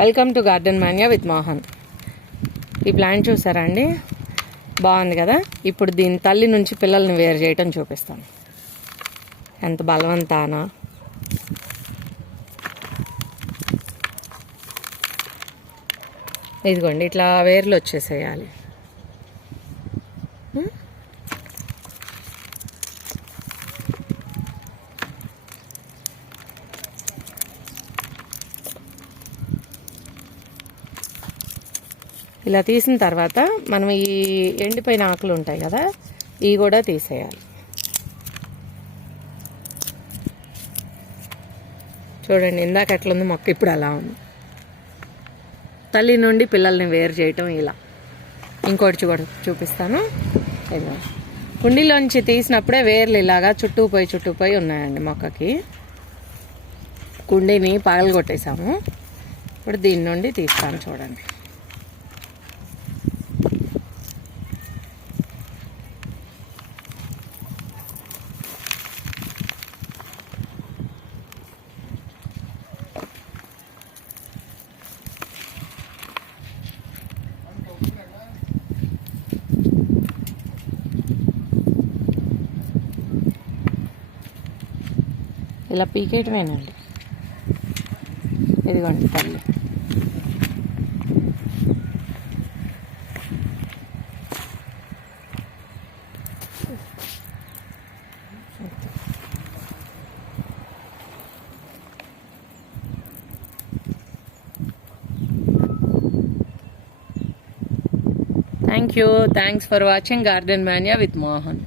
Welcome to garden mania with Mohan. ఈ plant చూసారా అండి, బాగుంది కదా. ఇప్పుడు దీని తల్లి నుంచి పిల్లల్ని వేరు చేయటం చూపిస్తాను. ఎంత బలవంతానా. ఇదిగోండి, ఇట్లా వేర్లు వచ్చేసేయాలి. ఇలా తీసిన తర్వాత మనం ఈ ఎండిపోయిన ఆకులు ఉంటాయి కదా, ఇవి కూడా తీసేయాలి. చూడండి, ఇందాక ఎట్లుంది మొక్క, ఇప్పుడు అలా ఉంది. తల్లి నుండి పిల్లల్ని వేరు చేయటం ఇలా. ఇంకోటి కూడా చూపిస్తాను. ఇదిగో, కుండీలోంచి తీసినప్పుడే వేర్లు ఇలాగా చుట్టూపోయి ఉన్నాయండి మొక్కకి. కుండీని పగలగొట్టేసాము. ఇప్పుడు దీని నుండి తీస్తాను చూడండి. ఇలా పీకేయటమేనండి. ఇదిగోండి తల్లి. Thank you. Thanks for watching Garden Mania with Mohan.